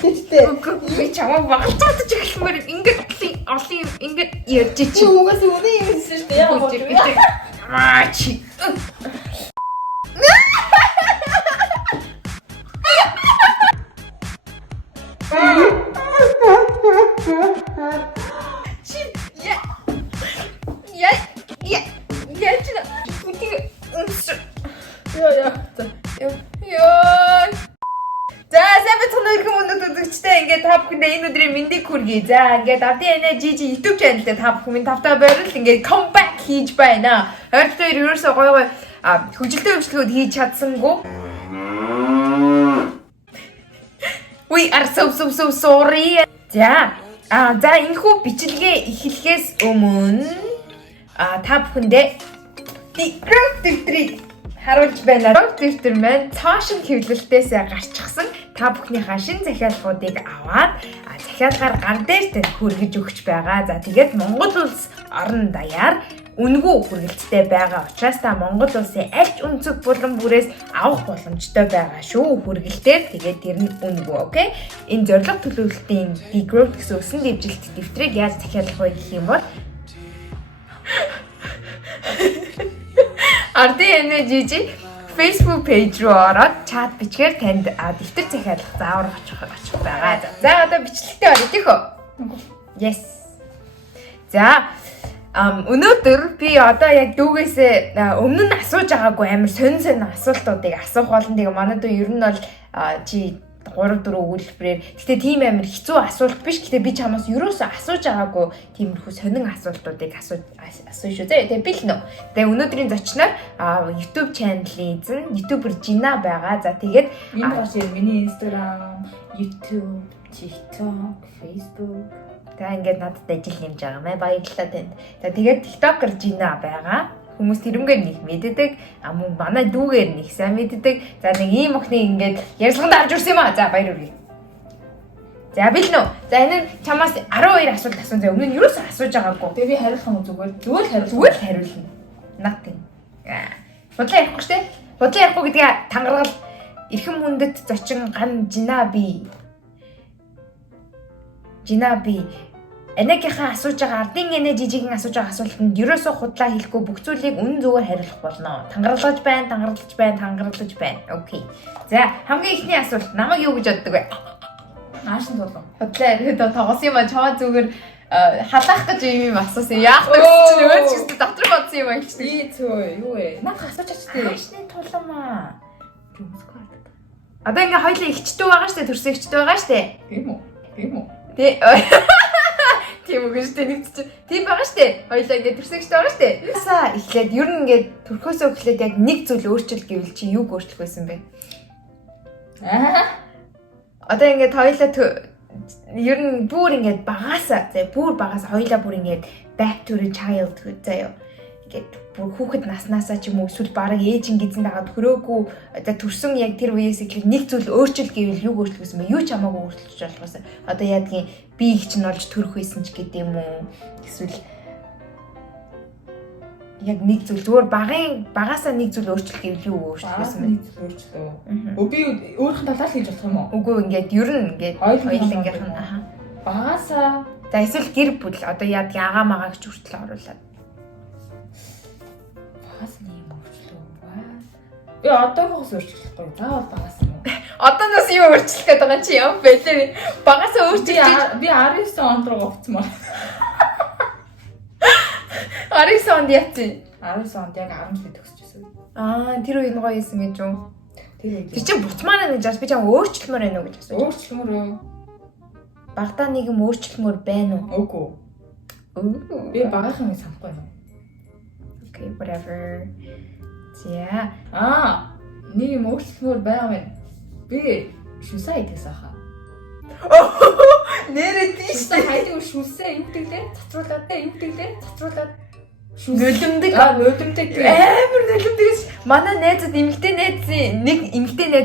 гэлтэй. Би чамаа багцаадаж эхлэмээр ингээд олон юм ингээд ярьж чи. Угаас үнэ юм хэлсэн шүү дээ. Аа чи. Та бүхэндээ энэ өдрийн мэндийг хүргэе. За ингээд RDN Gigi YouTube channel дээр та бүхэн минь тавтаа байрал ингээд comeback хийж байна. Ойртой ерөөсөө гоё хөгжилтэй хөгжлөгөөд хийж чадсангүй. We are so sorry. За энэ хүү бичлэгээ эхлэхээс өмнө та бүхэндээ дэвтрийг харуулж байна. Дэвтэр маань цаашин хэвлэлтээс гарчихсан та бүхнийхээ шин захиалгуудыг аваад захиалгаар гар дээр хүргэж өгч байгаа. За тэгээд Монгол улс орон даяар үнэгүй хүргэлттэй байгаа учраас та Монгол улсын аль ч өнцөг булан бүрээс авах боломжтой байгаа шүү. Хүргэлтээр тэгээд тэр нь үнэгүй, окей? Энэ зорилго төлөвлөлтийн Degrowth гэсэн өсөн дэвжилт дэвтрийг яаж захиалах вэ гэх юм бол RDN Gigi Facebook page руу ороод чат бичгээр танд дэвтэр захиалах заавар очих байгаа. За одоо бичлэгтээ орё тийхөө. Yes. За өнөөдөр би одоо яг дүүгээсээ өмнө нь асууж байгаагүй амар сонин асуултуудыг асуух болно. Тэгээ манай дүү ер нь бол чи 3-4 өгүүлбэрээр. Гэтэ тийм амар хэцүү асуулт биш. Гэтэ би чамаас ерөөсөө асууж байгаагүй тиймэрхүү сонин асуултуудыг асууж шүү. Тэгээ би л нөө. Тэгээ өнөөдрийн зочноор YouTube channel-ийн эзэн YouTuber Gina байгаа. За тэгээд энэ гоошээ миний Instagram, YouTube, TikTok, Facebook. За ингээд надад ажил нэмж байгаа мэ. Баярлалаа танд. За тэгээд TikToker Gina байгаа. Хүмүүс тэрнгээр нэг мэддэг, мөн манай дүүгээр нэг сайн мэддэг. За нэг ийм охиныг ингээд ярилцлаганд авч ирсэн юм аа. За баяр хүргэе. За бил нөө. За энэ чамаас 12 асуулт асуусан. За өмнө нь юу ч асууж байгаагүй. Тэгээ би хариулах юм зүгээр. Зүгээр хариулна. Nothing. Бодлоо ярихгүй штэ. Бодлоо ярихгүй гэдгээ тангаргал эрхэм хүндэт зочин ган Gina би Энэгийнхаа асууж байгаа RDN Gigi-гийн асууж байгаа асуултанд ерөөсөө худлаа хэлэхгүй бүх зүйлийг үнэн зөвөөр хариулах болно. Тангаргалж байна. Окей. За хамгийн ихний асуулт намайг юу гэж боддог вэ? Наашин тулгам. Худлаа яриад тоглосон юм а чамаа зүгээр халаах гэж юм асуусан. Яах вэ чинь өөр ч гэсэн дотор бодсон юм ач. Ий цөө юу вэ? Надад асууж очтой. Наашны тулгам аа. Одоо ингээ хоёлаа ихчтэй байгаа штэ, төрсөн ихчтэй байгаа штэ. Тийм үү? Тийм үг шүү дээ нэг чинь. Тийм байгаа шүү дээ. Хоёлаа ингээд төрсөгчтэй байгаа шүү дээ. Ясаа эхлээд ер нь ингээд төрхөөсөө эхлээд яг нэг зүйл өөрчлөл гэвэл чи юг өөрчлөх байсан бэ? Одоо ингээд хоёлаа ер нь бүр ингээд багасаа хоёлаа бүр ингээд back to the child заяа. Ингээд бүр хүүхэд наснаасаа ч юм уу эсвэл бараг ээжин гизэн дагаад төрөөгүй одоо төрсөн яг тэр үеэс эхлээд нэг зүйл өөрчлөл гэвэл юг өөрчлөх гэсэн бэ? Юу ч хамаагүй өөрчлөж болохоос. Одоо яадгийн би их ч нь олж төрөх байсан ч гэдэг юм уу? Эсвэл яг нэг зүйл зүгээр багасаа нэг зүйл өөрчлөх гэвэл юу өөрчлөх байсан бэ? Нэг зүйл өөрчлөө. Би өөрийнх нь талаар хийж болох юм уу? Үгүй ингээд ер нь ингээд хоёулангийнх нь багасаа. За эсвэл гэр бүл одоо яадгийн агаа магаагч хүртэл оруулаад. Багасаа юм өөрчлөө. Би одоогоос өөрчлөхгүй. Заавал багасаа юм. Одооноос юу өөрчлөх гээд байгаа чи юм бэ лээ? Багасаа өөрчлөж би 19 онд руу говцмоо. 19 онд яачих? 19 онд яг 10 жил төгсчихсэн. Тэр үе нь гоё байсан гэж юу? Тэр үе. Чи чинь буцмаар байна гэж би чам өөрчлөлмөр байна уу гэж асууж. Өөрчлөлмөр үү? Багтаа нэг юм өөрчлөлмөр байна уу? Үгүй. Би багахан юм санахгүй юм. Okay, whatever. За. Нэг юм өөрчлөлмөр байгаа юм. Би шүсээ идэх хаа. Нэрээ тийш хайдаг шүсээ имтгэлээ цацруулаад нөлөмдөг амар нөлөмдөгс манай найзад эмэгтэй найз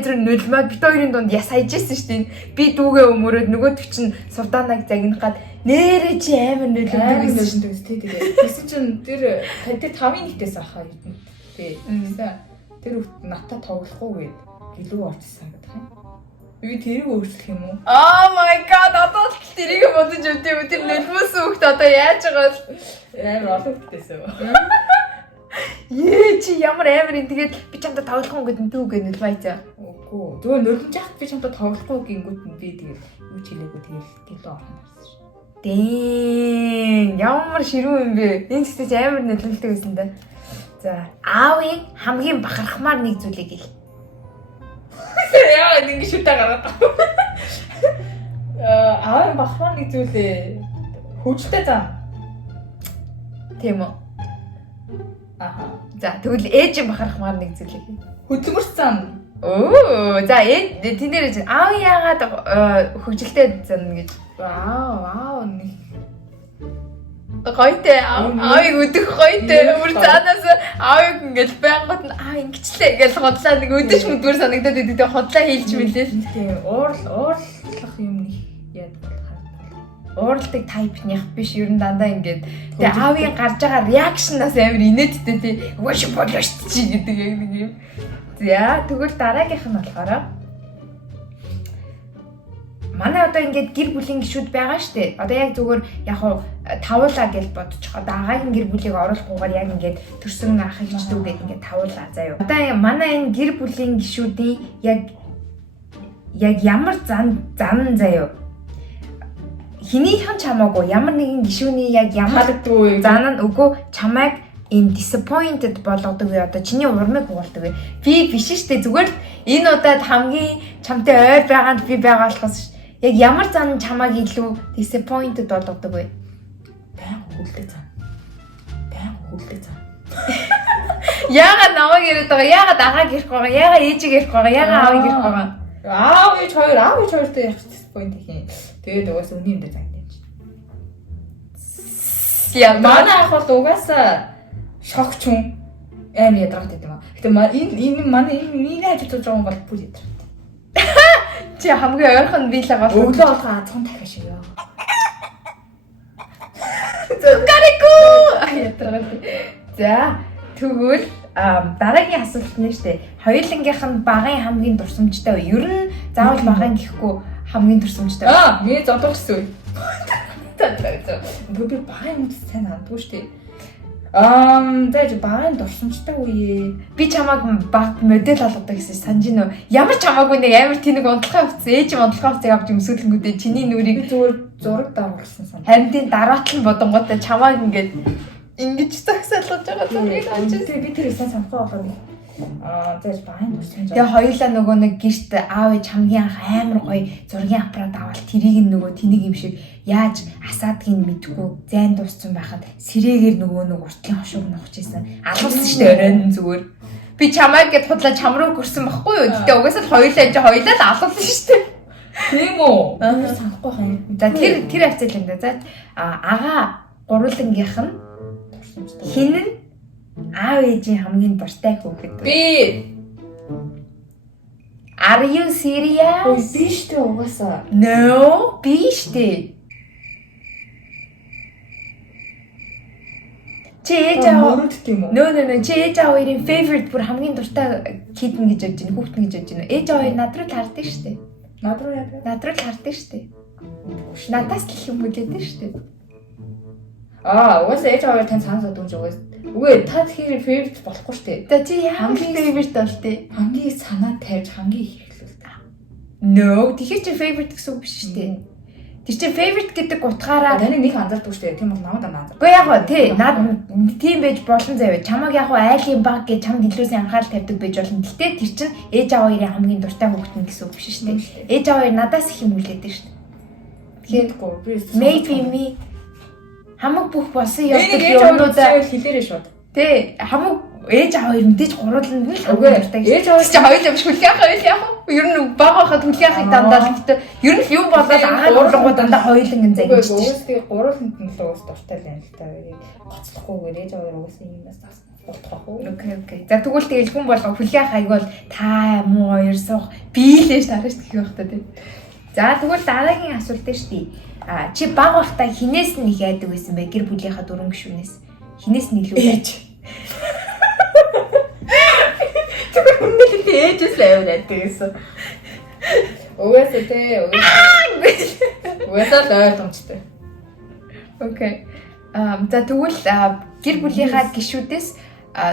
руу нөлмаад бит хоёрын дунд яс хайж ирсэн шүү дээ. Би дүүгээ өмөрөөд нөгөөдөг чинь сувдаанаг загнахад нэрээ чи амар нөлөмдөг тэгээ. Тэгсэн чинь тэр 5-ын нэгтээс ахаа юм. Би тэр надад тоглохгүй гээд гэлөө орчихсан гэдэг юм. Би тэрийг өөрчлөх юм уу? Oh my god, одоо л тэрийг бодож өгдөө. Тэр нөлмөөс үхт одоо яаж байгаа л Амар олон хүнтэйсэн. Ээ чи ямар амар юм тэгээд би чамд тоглох юм гэдэг нь түүгээ нөл байцаа. Үгүй. Зүгээр нөлмж яхад би чамтай тоглохгүй гингүүд нь би тэгээд юу ч хэлээгүй тэгээд гэлөө орхон харсан шүү. Дэн ямар ширүү юм бэ? Энэ зэгтэж амар нөлөөлтэй байсан да. За, аавын хамгийн бахархмаар нэг зүйлийг хэл. Яа ингэ шүтэ гараад. Аавын бахмаар нэг зүйлээ хөвжтэй зам. Тийм үү? Аха. За, тэгвэл ээж бахархмаар нэг зүйлийг хэл. Хөдөлмөрсөн. Оо, за тэнээр аав яагаад хөвжөлтэй зан гэж. Вау, нэг Гойтой аавыг өдөх гойтой бүр цаанаас аавыг ингээл байнгут нь ингэчлээ гэж хотлаа нэг өдөж мүдвэр санагдаад идэв тэ хотлаа хийлч мэлээ. тийм уурлах юм нэг яад болох. Уурладаг тайпных биш ер нь дандаа ингээд тэгээ аавын гарч байгаа реакшнаас амар инээдтэй тий ууш болоо шүү чи гэдэг яг нэг юм. За тэгвэл дараагийнх нь болохоор манай одоо ингээд гэр бүлийн гишүүд байгаа штэ. Одоо яг зүгээр яг хуу тавуулаа гэж бодчих. Одоо агагийн гэр бүлийг оруулахгүйгээр яг ингээд төрсөн ах ихчдүү гэдэг ингээд тавуулаа заяа. Одоо манай энэ гэр бүлийн гишүүдийн яг ямар зан заяа. Хинийхэн чамаагүй ямар нэгэн гишүүний яг ямар зан нь өгөө чамайг ийм disappointed болгодог вэ? Одоо чиний урмыг хугалдаг вэ? Би биш штэ зүгээр л энэ удаад хамгийн чамтай ойр байгаанд би байгаа болохоос яг ямар зан чамааг илүү disappointed болгодог вэ? Баян хүлдэг зам. Баян хүлдэг зам. Яагаад намайг яриад байгаа? Яагаад агааг ярих байгаа? Яагаад ээжийг ярих байгаа? Яагаад аавыг ярих байгаа? Аав ээж хоёртой ярих point хийх. Тэгээд угаасаа үнийн дээр зангид юм чинь. Яа, Манай ах бол угаасаа шокч хүн аим ядрагт гэдэг юм. Гэтэ энэ манай энэ ажиж байгаа юм бол бүр ядрагт. чи хамгийн ойрхон биелэг болох. Өглөө болгоо азхан дахиад шиг ёо. Зүгарику. Ядрагт. За, тэгвэл дараагийн асуулт нь штэ. Хоёулангийнх нь багын хамгийн дурсамжтай вэ? Ер нь заавал багын гэхгүй хамгийн дурсамжтай. Миний зодуулсан үе. Би багын юм сайн хандгүй штэ. Тэгэж багын дурсамжтай үе. Би чамайг баг модель болгодог гэсэн санаж гинөө. Ямар чамаагүй нэг амар тэнэг унтлахаа авцсан. Ээж унтлахаа авцсан явж өмсөөлөнгүүдээ чиний нүрийг зүгээр зураг дагуулсан сан. харин тийм дараатал нь бодонготой чамайг ингэж цагсаалгаж байгаа зургийг авчихсан. Би тэр ихсэн санахгүй байгаа. Тэгэж багын дурсамж. Тэгээ хоёулаа нөгөө нэг гэрт аав ээж хамгийн анх амар гоё зургийн аппарат аваад тэрийг нөгөө тэнийг юм шиг яаж асаадгийг мэдгүй зайн дууссан байхад сэрээгээр нөгөө нэг уртлын хошууг нохож исэн. Алуулсан шүү дээ оройн зүгээр. Би чамайг гэд худлаа чам руу гөрсөн байхгүй юу? Гэтэ угаасаа л хоёулаа л алуулсан шүү дээ. Тийм үү? Би санахгүй хаа. За тэр хавцал юм да. За агаа гурлангийнх нь хин нь аав ээжийн хамгийн дуртай хүүхэд. Би Are you serious? би штэ угаасаа. No, би штэ. Чи ээж аав мөрөдт юм уу? No, чи ээж аавын favorite бүр хамгийн дуртай хитэн гэж бодож байна. Хүүхдэн гэж бодож байна. Ээж аав над руу таардаг штэ. Над руу яа. Над руу таардаг штэ. Надаас л их юм үлээдэг штэ. Угаасаа ээж аваа тань цаанаас дүүж угаас. Үгүй та тэгэхээр favorite болохгүй шүү дээ. За чи хамгийн favorite бол тээ. Хамгийн санаа тавьж хамгийн их хэрэглүүл. No, тэгэхээр чи favorite гэсэн үг биш шүү дээ. Тэр чи favorite гэдэг утгаараа таны нэг анзаардаг шүү дээ. Тийм бол намайг анзаардаг. Гэхдээ яг гоо тий над тийм байж болон заяа. Чамаг яг гоо айлын баг гэж чамд илүүсэн анхаарал тавьдаг байж болно. Гэтэ тэр чин ээж аваарын хамгийн дуртай хүүхэд нь гэсэн үг биш шүү дээ. Ээж аваа надаас их юм үлээдэг шүү дээ. Тэгэхээр maybe me хамаг бүх болсон юмнуудаа хэлээрэй шууд. Тэ хамаг ээж аваа мэдээж гуруулна нь л хамгийн дуртай. Ээж аваа чи хоёул юм шиг хүлээх яах вэ? Ер нь баг байхад хүлээхийг дандаа л гэхдээ ер нь юм болоод агаар гурлангууд дандаа хоёулын зэн гэж. Угаас тэгээ гурууланд нь л уус дуртай байна л та. Гоцлохгүйгээр ээж аваа уус юмнаас тасах уу? Окей. За тэгвэл тэгэл хүн болго хүлээх аяг бол та муу хоёр суух биелээж тарах гэх байх та тийм. За тэгвэл дараагийн асуулт дээ штий. Чи баг байхдаа хинээс нь их яадаг байсан бэ? Гэр бүлийнхаа дөрвөн гишүүнээс. Хинээс нь илүү ээж. Тэгэхээр үнэлэлт ээжээс л аваад байдаг гэсэн. Угаасаа те. Угаасаа л ойлгомжтой. Окей. За тэгвэл гэр бүлийнхаа гишүүдээс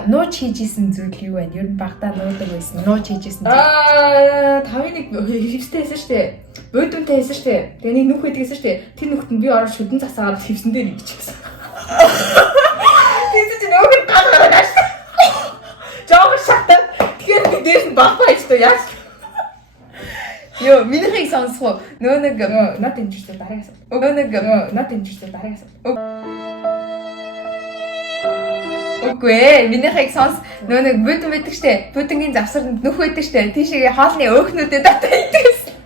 нууж хийжсэн зүйл юу вэ? Ер нь багтаа нуудаг байсан. Нууж хийжсэн зүйл. 5-1 хевстэй хийсэн штэ. Бөөдөнтэй хийсэн штэ. Тэгээ нэг нүх хийдгээсэн штэ. Тэр нүхт нь би орож шүдэн засаагаад хевсэн дээр нэгчихсэн. Тэгээд чи нөгөө гараад гаш. Жоо шатаа. Тэгэхээр би дээс нь багтаа штэ яаш. Йоо, минийхийг сонсох уу? Нөө нэг над энэ ч дараагийн асуулт. нөө нэг над энэ ч дараагийн асуулт. Үгүй, минийхийг сонс нөө нэг бүдэн байдаг штэ. Бүдэнгийн завсарнд нүх байдаг штэ. Тийшээ хоолны өөхнүүдэд одоо идэгсэн.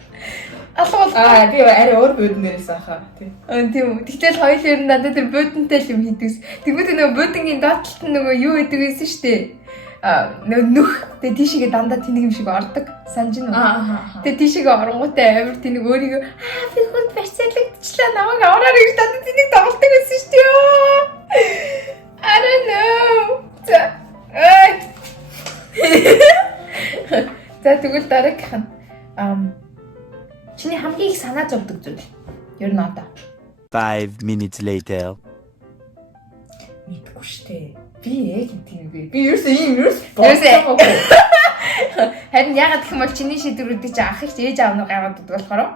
Алгуул. Би арай өөр бөөднээрээс ахаа. Тийм үү. Тэгтэл хоёулаа нь надад тэр бөөдөнтэй юм хийдэгс. Тэгвэл нөгөө бөөдөнгийн доотлолт нь нөгөө юу гэдэг байсан штэ. Нөгөө нүх. Тэгээ тийшээ дандаа тэнэг юм шиг ордог. Санж нь. Тэгээ тийшээ оронгуутай амар тэнэг өөрийгөө би хүнд барьцаалагдчихлаа. Намайг авраар гэж дандаа тэнэг тоглолдог байсан штэ. I don't know. За тэгвэл дараагийнх нь чиний хамгийн их санаа зовдөг зүйл. Ер нь одоо 5 minutes later. Мэдгүй штэ. Би яг тийм би. Би ерөөсөө бодлоо. харин яагаад гэх юм бол чиний шийдвэрүүдийг чи ах их ээж аав нар гайхаад болохоор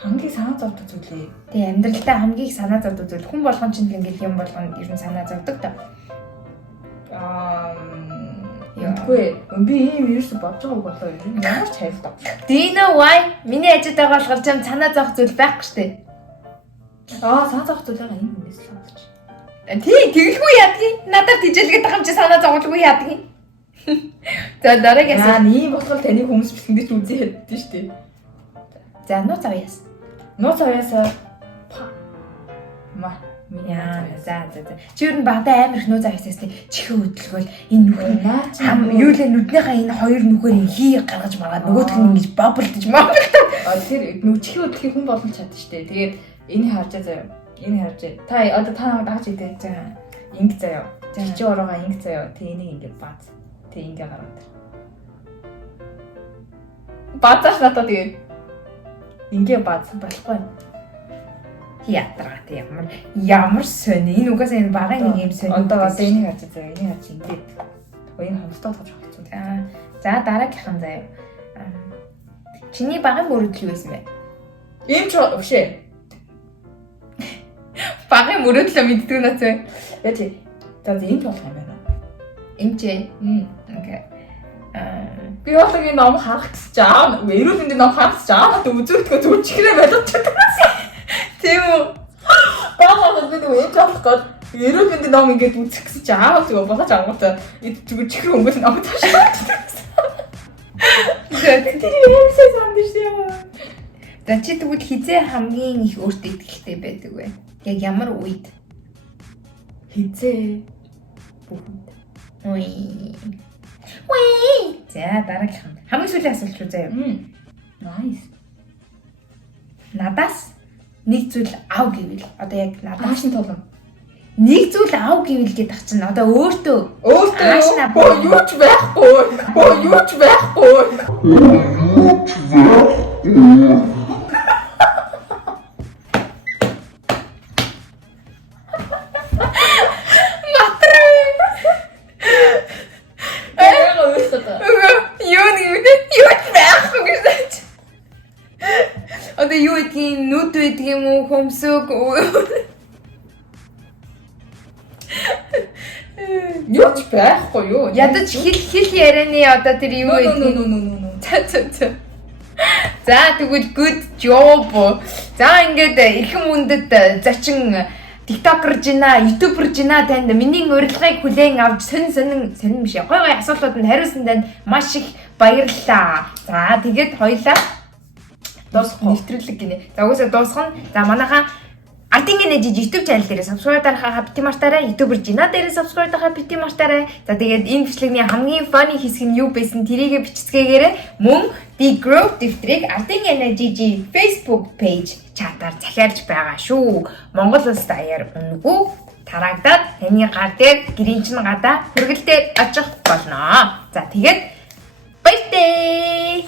хамгийн санаа зовдөг зүйлээ. Тэгээ амьдралдаа хамгийн их санаа зовдөг зүйл хүн болгон ч ингээд юм болгон ер нь санаа зовдөг та. Яагүй. Би ийм ерөөсө бодож байгааг болоо юм. Ямар ч хайртай. Do you know why? Миний ажид байгаа болохоор ч санаа зовх зүйл байхгүй штэ. Санаа зовх зүйл байгаа юмээс л болж. Тий, тэгэлгүй яадгийн. Надад тижэлгээд байгаа юм чи санаа зовлгүй яадгийн. За дараагийн асуулт. Ийм болохоор таны хүмүүс бэлгэндээ ч үзээ яддээ штэ. За нууц авьяас. Нууц авьяасаа Яа, за. Чи ер нь багада амар их нууц авьяастай чихээ хөдөлгөөл энэ нүх юу л нүднийхээ энэ хоёр нүгээр хий гаргаж маргаад нөгөөх нь ингэж баблдж маблдаг. Тэр чихээ хөдлөхийг хүн болгон чадна штэ. Тэгээд энийг харж заяа. Энийг харж. Та одоо та намайг дагаж идэх заа. Инг заяа. Чи ороогоо инг заяа. Тэ энийг ингэ бац. Тэ ингэ гараад. Бацааш надад тэгээд ингээ бац болохгүй. Яатраа тийм ямар сони энэ угаасаа энэ багын нэг юм сони. Одоо энийг харж заяа. Энийг харж ингээд хоёрын хамтдаа болж байгаа. За дараагийнхан заяа. Чиний багын мөрөдөл юу байсан бэ? Ийм ч өшөө. Багын мөрөдлөө мэддэг наац вэ? Яа чи. За ийм ч болох юм байна. Эмчээ. Окей. Би хоолойгийн ном харах гэж чаа. Эрүүл мэндийн ном харах гэж чаа. Надад үзүүлдэггүй зүгээр чихрээ байлаад чадсан. Тийм үү? Баагаад би нэг юм авах гээд эрүүл мэндийн ном ингээд үзэх гэсэн чи аавал зүгээр болооч ангуутай зүгээр чихрээ өнгөл ном таашаа. Тэр юм сайн шүү. За чи тэгвэл хизээ хамгийн их өөртөө итгэлтэй байдаг вэ? Яг ямар үед? Хизээ бүхэнд. Уй. За дараагийнхан. Хамгийн сүүлийн асуулт руу заяа. Nice. Надаас нэг зүйл ав гэвэл одоо яг надаас Аашин толон. нэг зүйл ав гэвэл гэдэг чинь одоо өөртөө Юу ч байхгүй. Юу ч байхгүй. Одоо юу гэдгийг нүд байдаг юм уу хөмсөг Юу ч байхгүй юу? ядаж хэл ярианы одоо тэр юу гэдгийг За тэгвэл good job. За ингээд эрхэм үндэд зочин TikToker жина, YouTuber жина танд миний урилгыг хүлээн авч сонин биш гой асуултууд нь хариулсан танд маш их баярлалаа. За тэгээд хоёлаа дуусах нэвтрүүлэг гинэ. За угсаа дуусгана. За манайхаа Ардын Energy YouTube channel дээр subscribe дарахаа бити мартаарай. YouTuber жина дээр subscribe дарахаа бити мартаарай. За тэгээд энэ бичлэгний хамгийн funny хэсэг нь юу байсан тэрийгэ бичцгээгээрэй. Мөн The Growth дэвтрийг Ардын Energy Facebook page чатаар захиалж байгаа шүү. Монгол улс даяар үнэгүй тараагдаад таны гар дээр гэрийн чин гадаа хүргэлдээр очих болно. За тэгээд Баяртай.